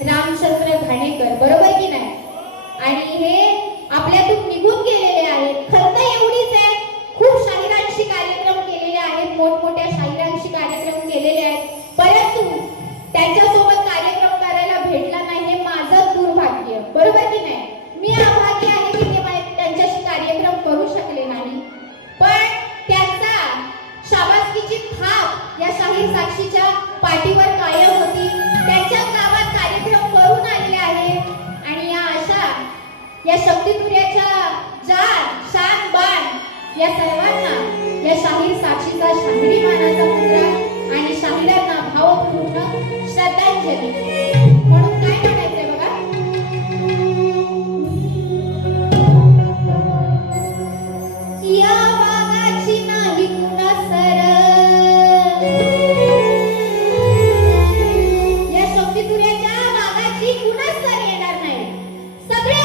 रामचंद्र घाणेकर, बरोबर की नाही? आणि हे आपल्यातून निघून गेलेले आहेत. खरं तर एवढीच आहे, खूप शाहिरांशी कार्यक्रम केलेले आहेत, मोठमोठ्या शाहिरांशी कार्यक्रम केलेले आहेत, परंतु त्यांच्यासोबत कार्यक्रम करायला भेटला नाही हे माझं दुर्भाग्य, बरोबर की नाही? मी अभागी आहे की ते त्यांच्याशी कार्यक्रम करू शकले नाही, पण त्यांचा शाबासकीची थाप या शाहीर साक्षीच्या पाठीवर कायम होती. त्यांच्या गावात कार्यक्रम करून आलेले आहेत आणि या अशा या शक्तितुर्याच्या जान शान बाण या सर्वांना या शाहीर साक्षीचा शाहिरी मानाचा मुद्रा आणि शाहिरांना भावपूर्ण श्रद्धांजली म्हणून काय म्हणायचंय बघा. या वाघाची नाही कुणा सर, या शक्तितुर्याच्या वाघाची कुणा सर येणार नाही. सगळे